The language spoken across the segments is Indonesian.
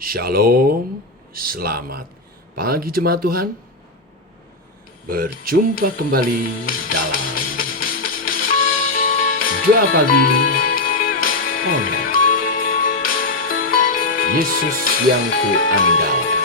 Shalom, selamat pagi jemaat Tuhan. Berjumpa kembali dalam doa pagi oleh Yesus yang kuandalkan.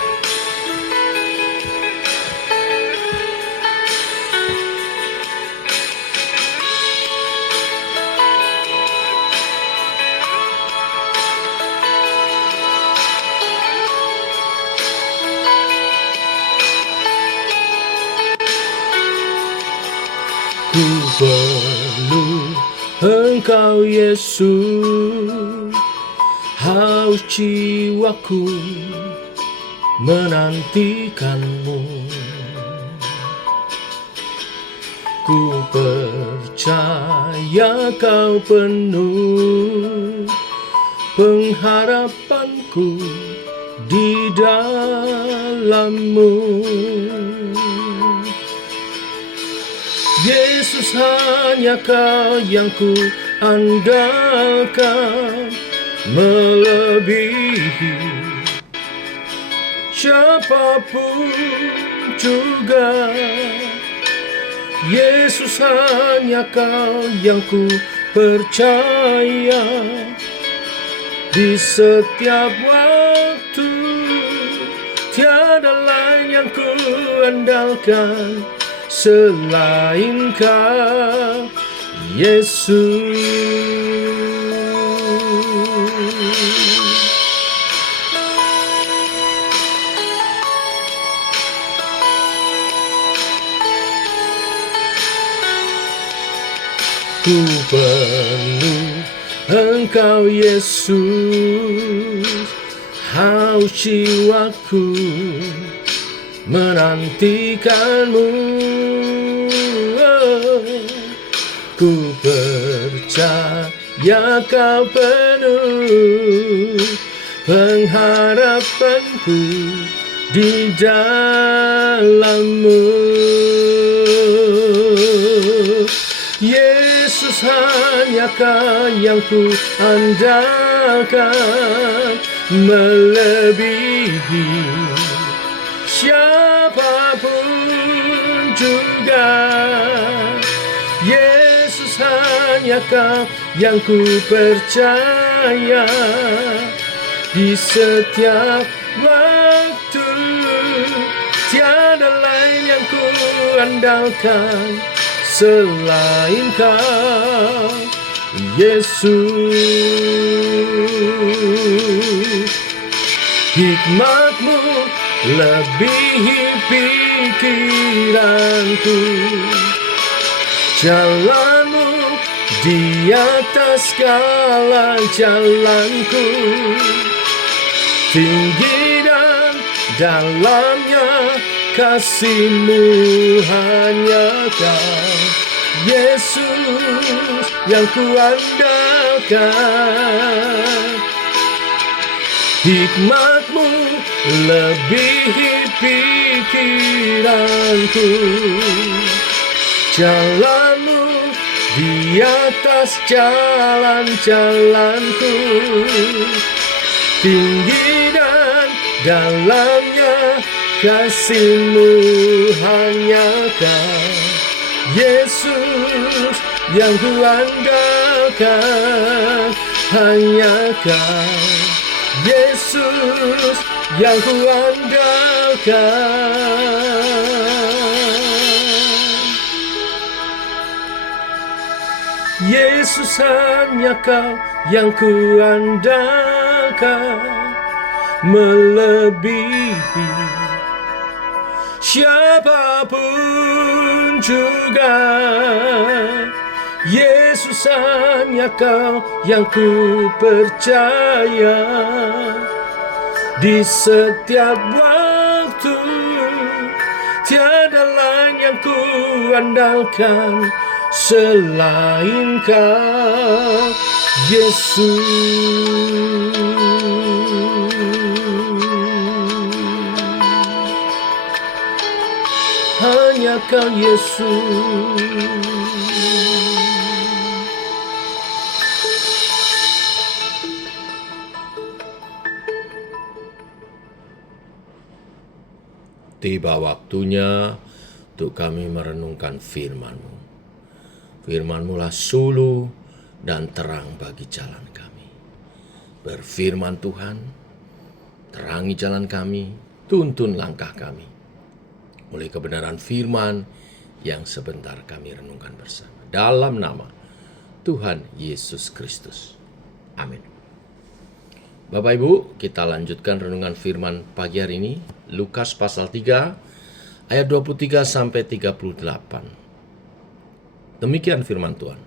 Ku perlu Engkau Yesus, haus jiwaku menantikanmu. Ku percaya Kau penuh pengharapanku di dalam-Mu. Yesus, hanya Kau yang ku andalkan, melebihi siapapun juga. Yesus, hanya Kau yang ku percaya di setiap waktu. Tiada lain yang ku andalkan selain Kau, Yesus. Ku perlu Engkau Yesus, haus jiwaku menantikanmu. Ku percaya Kau penuh pengharapanku di dalam-Mu. Yesus, hanya Kau yang ku andalkan, melebihi siapapun juga. Yesus, hanya Kau yang ku percaya di setiap waktu. Tiada lain yang ku andalkan selain Kau, Yesus. Hikmat-Mu lebihi pikiranku, jalan-Mu di atas segala jalanku. Tinggi dan dalamnya kasih-Mu, hanya Kau Yesus yang ku andalkan. Hikmat-Mu lebihi pikiranku, jalan-Mu di atas jalan-jalanku. Tinggi dan dalamnya kasih-Mu, hanya Kau Yesus yang ku andalkan. Hanya Kau Yesus yang ku andalkan. Yesus, hanya Kau yang ku andalkan, melebihi siapapun juga. Yesus, hanya Kau yang ku percaya di setiap waktu. Tiada lain yang ku andalkan selain Kau, Yesus. Hanya Kau Yesus. Tiba waktunya untuk kami merenungkan firman-Mu. Firman-Mu lah suluh dan terang bagi jalan kami. Berfirman Tuhan, terangi jalan kami, tuntun langkah kami. Oleh kebenaran firman yang sebentar kami renungkan bersama. Dalam nama Tuhan Yesus Kristus. Amin. Bapak Ibu, kita lanjutkan renungan firman pagi hari ini. Lukas pasal 3 ayat 23 sampai 38. Demikian firman Tuhan.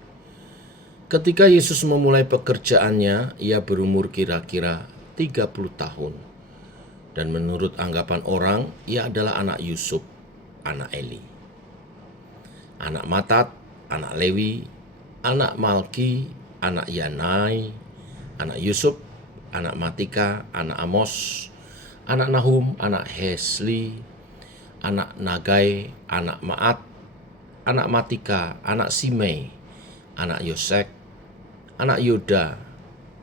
Ketika Yesus memulai pekerjaannya, ia berumur kira-kira 30 tahun. Dan menurut anggapan orang, ia adalah anak Yusuf, anak Eli, anak Matat, anak Lewi, anak Malki, anak Yanai, anak Yusuf, anak Matika, anak Amos, anak Nahum, anak Hesli, anak Nagai, anak Maat, anak Matika, anak Simei, anak Yosek, anak Yoda,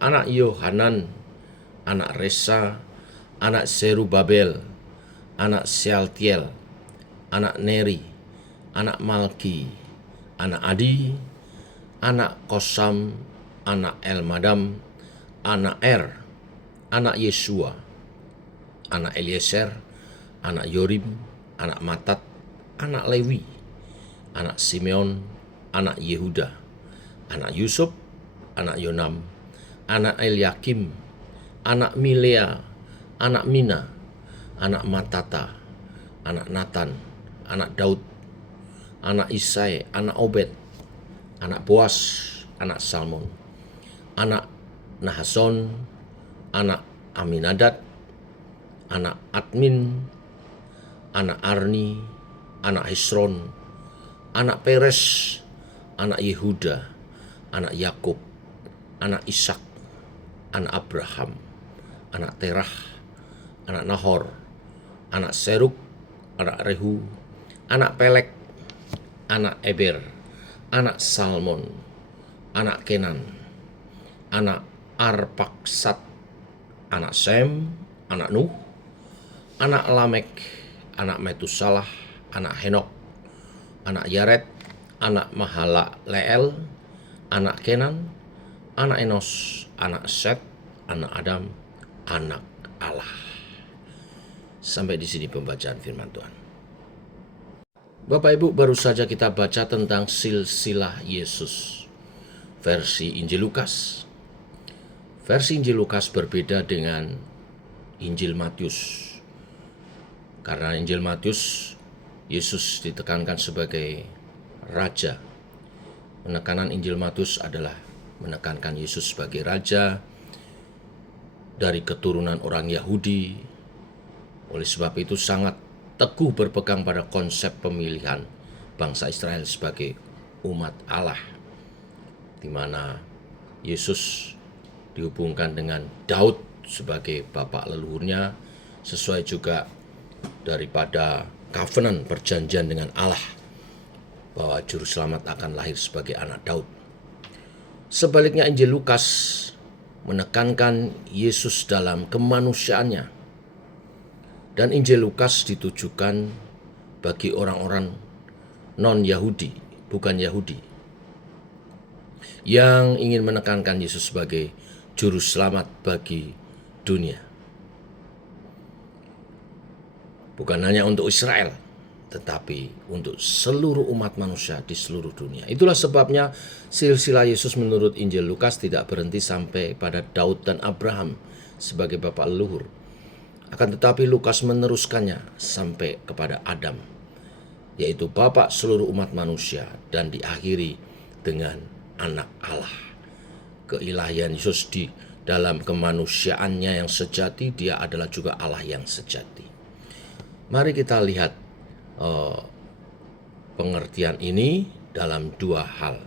anak Yohanan, anak Resa, anak Zerubabel, anak Sealtiel, anak Neri, anak Malki, anak Adi, anak Kosam, anak Elmadam, anak anak Yesua, anak Eliezer, anak Yorim, anak Matat, anak Lewi, anak Simeon, anak Yehuda, anak Yusuf, anak Yonam, anak Eliakim, anak Milea, anak Mina, anak Matata, anak Natan, anak Daud, anak Isai, anak Obed, anak Boas, anak Salmon, anak Nahason, anak Aminadab, anak Admin, anak Arni, anak Hesron, anak Peres, anak Yehuda, anak Yakub, anak Ishak, anak Abraham, anak Terah, anak Nahor, anak Serug, anak Rehu, anak Pelek, anak Eber, anak Salmon, anak Kenan, anak Arpaksad, anak Sem, anak Nuh, anak Lamek, anak Metusalah, anak Henok, anak Yared, anak Mahalaleel, anak Kenan, anak Enos, anak Set, anak Adam, anak Allah. Sampai di sini pembacaan firman Tuhan. Bapak Ibu, baru saja kita baca tentang silsilah Yesus versi Injil Lukas. Versi Injil Lukas berbeda dengan Injil Matius. Karena Injil Matius, Yesus ditekankan sebagai raja. Penekanan Injil Matius adalah menekankan Yesus sebagai raja dari keturunan orang Yahudi. Oleh sebab itu sangat teguh berpegang pada konsep pemilihan bangsa Israel sebagai umat Allah, di mana Yesus dihubungkan dengan Daud sebagai bapak leluhurnya, sesuai juga daripada covenant perjanjian dengan Allah bahwa juru selamat akan lahir sebagai anak Daud. Sebaliknya Injil Lukas menekankan Yesus dalam kemanusiaannya, dan Injil Lukas ditujukan bagi orang-orang non-Yahudi, bukan Yahudi, yang ingin menekankan Yesus sebagai juru selamat bagi dunia. Bukan hanya untuk Israel, tetapi untuk seluruh umat manusia di seluruh dunia. Itulah sebabnya silsilah Yesus menurut Injil Lukas tidak berhenti sampai pada Daud dan Abraham sebagai bapak leluhur. Akan tetapi Lukas meneruskannya sampai kepada Adam, yaitu bapak seluruh umat manusia, dan diakhiri dengan anak Allah. Keilahian Yesus di dalam kemanusiaannya yang sejati, dia adalah juga Allah yang sejati. Mari kita lihat pengertian ini dalam dua hal.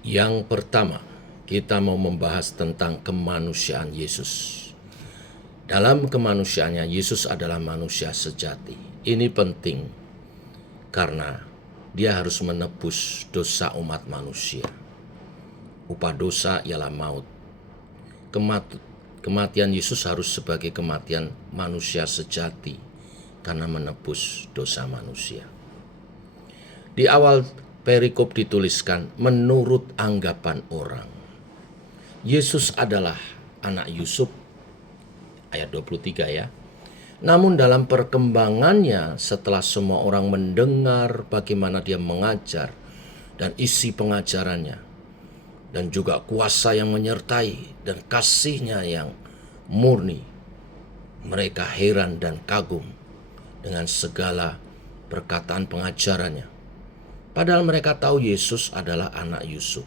Yang pertama, kita mau membahas tentang kemanusiaan Yesus. Dalam kemanusiaannya, Yesus adalah manusia sejati. Ini penting karena dia harus menebus dosa umat manusia. Upah dosa ialah maut. Kematian Yesus harus sebagai kematian manusia sejati karena menebus dosa manusia. Di awal perikop dituliskan, menurut anggapan orang, Yesus adalah anak Yusuf, ayat 23 ya. Namun dalam perkembangannya setelah semua orang mendengar bagaimana dia mengajar dan isi pengajarannya, dan juga kuasa yang menyertai dan kasihnya yang murni, mereka heran dan kagum dengan segala perkataan pengajarannya. Padahal mereka tahu Yesus adalah anak Yusuf.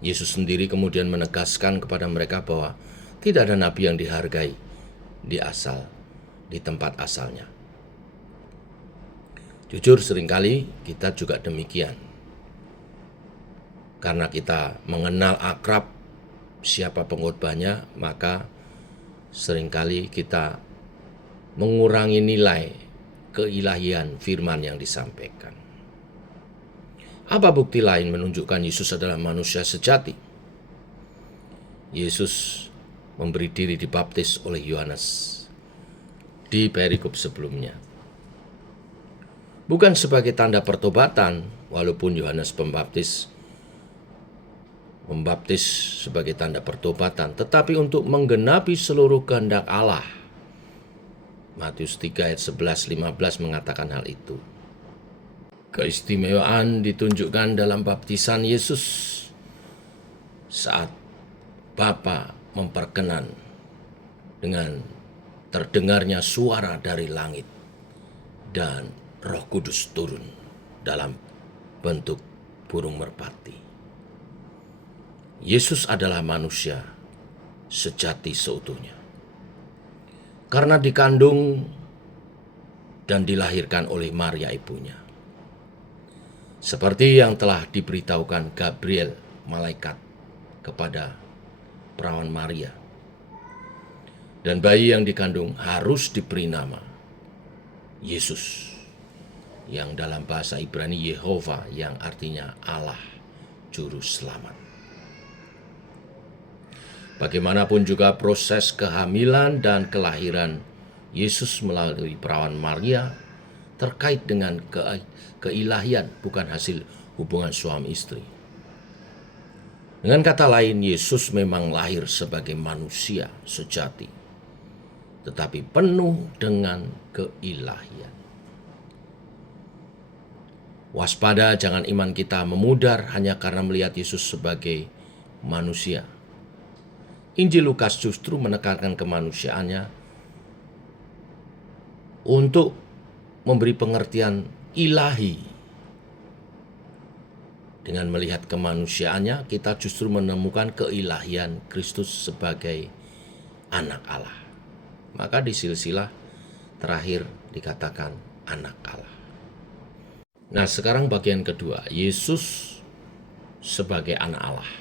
Yesus sendiri kemudian menegaskan kepada mereka bahwa tidak ada nabi yang dihargai di tempat asalnya. Jujur seringkali kita juga demikian. Karena kita mengenal akrab siapa pengkhotbahnya, maka seringkali kita mengurangi nilai keilahian firman yang disampaikan. Apa bukti lain menunjukkan Yesus adalah manusia sejati? Yesus memberi diri dibaptis oleh Yohanes di perikop sebelumnya. Bukan sebagai tanda pertobatan, walaupun Yohanes membaptis sebagai tanda pertobatan, tetapi untuk menggenapi seluruh kehendak Allah. Matius 3 ayat 11-15 mengatakan hal itu. Keistimewaan ditunjukkan dalam baptisan Yesus saat Bapa memperkenan dengan terdengarnya suara dari langit dan Roh Kudus turun dalam bentuk burung merpati. Yesus adalah manusia sejati seutuhnya. Karena dikandung dan dilahirkan oleh Maria ibunya. Seperti yang telah diberitahukan Gabriel, malaikat, kepada perawan Maria. Dan bayi yang dikandung harus diberi nama Yesus, yang dalam bahasa Ibrani Yehova, yang artinya Allah Juru Selamat. Bagaimanapun juga proses kehamilan dan kelahiran Yesus melalui perawan Maria terkait dengan keilahian, bukan hasil hubungan suami istri. Dengan kata lain, Yesus memang lahir sebagai manusia sejati, tetapi penuh dengan keilahian. Waspada, jangan iman kita memudar hanya karena melihat Yesus sebagai manusia. Injil Lukas justru menekankan kemanusiaannya untuk memberi pengertian ilahi. Dengan melihat kemanusiaannya, kita justru menemukan keilahian Kristus sebagai anak Allah. Maka di silsilah terakhir dikatakan anak Allah. Nah, sekarang bagian kedua, Yesus sebagai anak Allah.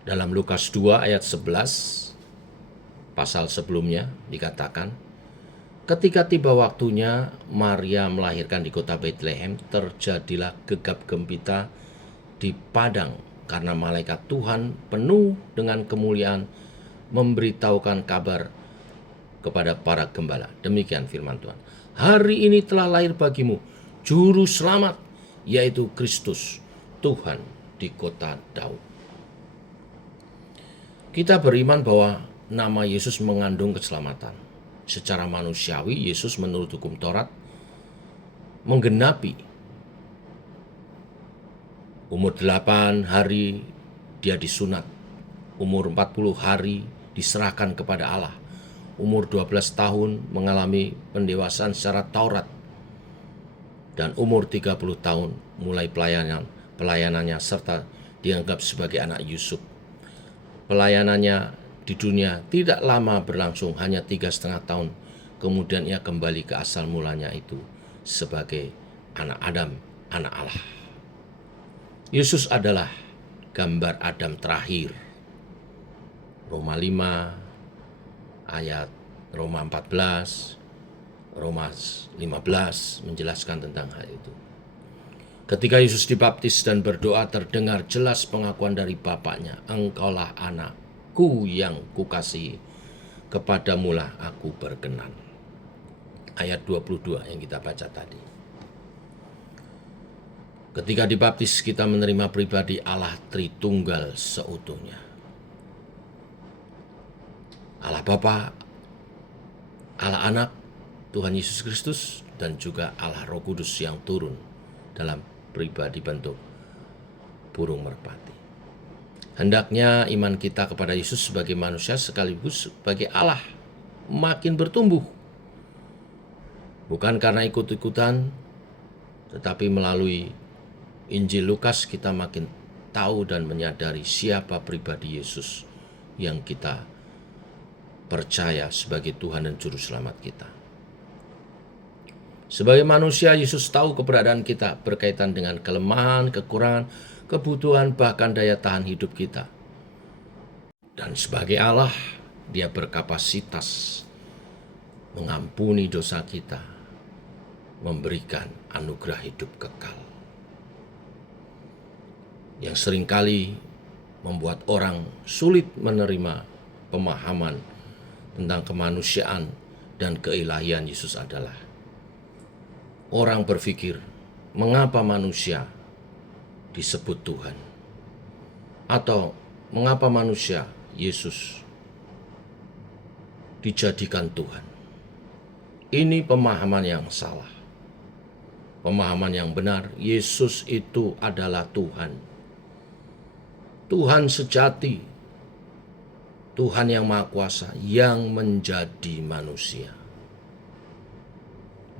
Dalam Lukas 2 ayat 11, pasal sebelumnya dikatakan, ketika tiba waktunya Maria melahirkan di kota Betlehem, terjadilah gegap gempita di padang karena malaikat Tuhan penuh dengan kemuliaan memberitahukan kabar kepada para gembala. Demikian firman Tuhan. Hari ini telah lahir bagimu Juru Selamat, yaitu Kristus, Tuhan di kota Daud. Kita beriman bahwa nama Yesus mengandung keselamatan. Secara manusiawi, Yesus menurut hukum Taurat menggenapi umur 8 hari dia disunat, umur 40 hari diserahkan kepada Allah, umur 12 tahun mengalami pendewasaan secara Taurat, dan umur 30 tahun mulai pelayanannya serta dianggap sebagai anak Yusuf. Pelayanannya di dunia tidak lama berlangsung, hanya 3,5 tahun. Kemudian ia kembali ke asal mulanya, itu sebagai anak Adam, anak Allah. Yesus adalah gambar Adam terakhir. Roma 5 ayat Roma 14, Roma 15 menjelaskan tentang hal itu. Ketika Yesus dibaptis dan berdoa, terdengar jelas pengakuan dari Bapaknya, Engkaulah anakku yang kukasihi, kepadamulah aku berkenan. ayat 22 yang kita baca tadi. Ketika dibaptis kita menerima pribadi Allah Tritunggal seutuhnya. Allah Bapa, Allah Anak, Tuhan Yesus Kristus, dan juga Allah Roh Kudus yang turun dalam pribadi bentuk burung merpati. Hendaknya iman kita kepada Yesus sebagai manusia sekaligus sebagai Allah makin bertumbuh. Bukan karena ikut-ikutan, tetapi melalui Injil Lukas kita makin tahu dan menyadari siapa pribadi Yesus yang kita percaya sebagai Tuhan dan Juru Selamat kita. Sebagai manusia, Yesus tahu keberadaan kita berkaitan dengan kelemahan, kekurangan, kebutuhan, bahkan daya tahan hidup kita. Dan sebagai Allah, Dia berkapasitas mengampuni dosa kita, memberikan anugerah hidup kekal. Yang seringkali membuat orang sulit menerima pemahaman tentang kemanusiaan dan keilahian Yesus adalah orang berpikir, mengapa manusia disebut Tuhan? Atau mengapa manusia, Yesus, dijadikan Tuhan? Ini pemahaman yang salah. Pemahaman yang benar, Yesus itu adalah Tuhan. Tuhan sejati, Tuhan yang Maha Kuasa yang menjadi manusia.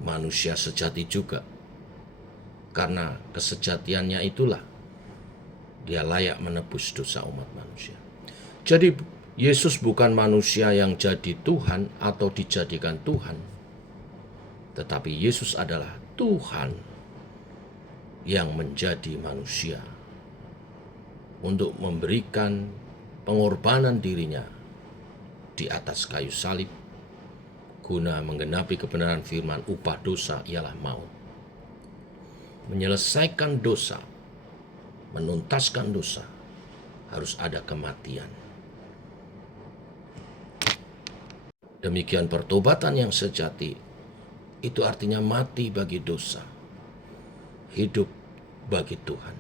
Manusia sejati juga. Karena kesejatiannya itulah Dia layak menebus dosa umat manusia. Jadi Yesus bukan manusia yang jadi Tuhan atau dijadikan Tuhan. Tetapi Yesus adalah Tuhan yang menjadi manusia untuk memberikan pengorbanan dirinya di atas kayu salib guna menggenapi kebenaran firman, upah dosa ialah maut. Menyelesaikan dosa, menuntaskan dosa, harus ada kematian. Demikian pertobatan yang sejati, itu artinya mati bagi dosa, hidup bagi Tuhan.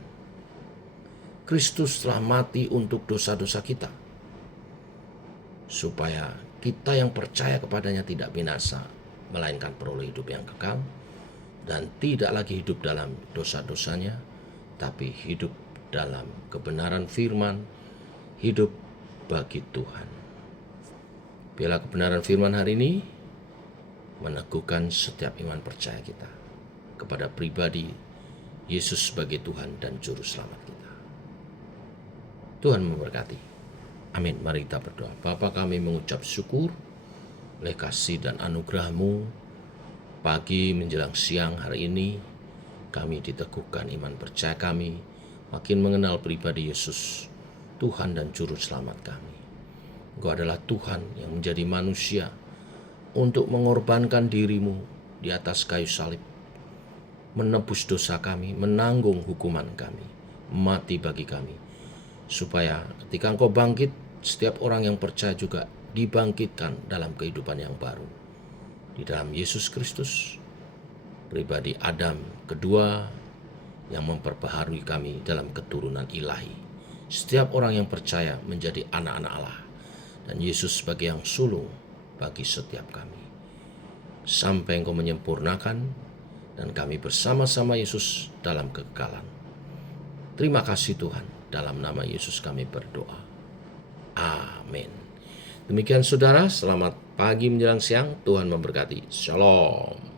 Kristus telah mati untuk dosa-dosa kita, supaya kita yang percaya kepadanya tidak binasa, melainkan peroleh hidup yang kekal, dan tidak lagi hidup dalam dosa-dosanya, tapi hidup dalam kebenaran firman, hidup bagi Tuhan. Biarlah kebenaran firman hari ini meneguhkan setiap iman percaya kita kepada pribadi Yesus sebagai Tuhan dan Juru Selamat kita. Tuhan memberkati. Amin. Mari kita berdoa. Bapa, kami mengucap syukur oleh kasih dan anugerah-Mu. Pagi menjelang siang hari ini, kami diteguhkan iman percaya kami, makin mengenal pribadi Yesus, Tuhan dan Juru Selamat kami. Engkau adalah Tuhan yang menjadi manusia untuk mengorbankan diri-Mu di atas kayu salib, menebus dosa kami, menanggung hukuman kami, mati bagi kami, supaya ketika Engkau bangkit, setiap orang yang percaya juga dibangkitkan dalam kehidupan yang baru. Di dalam Yesus Kristus, pribadi Adam kedua yang memperbaharui kami dalam keturunan ilahi. Setiap orang yang percaya menjadi anak-anak Allah, dan Yesus sebagai yang sulung bagi setiap kami. Sampai Engkau menyempurnakan, dan kami bersama-sama Yesus dalam kekekalan. Terima kasih Tuhan, dalam nama Yesus kami berdoa. Amin. Demikian saudara, selamat pagi menjelang siang. Tuhan memberkati. Shalom.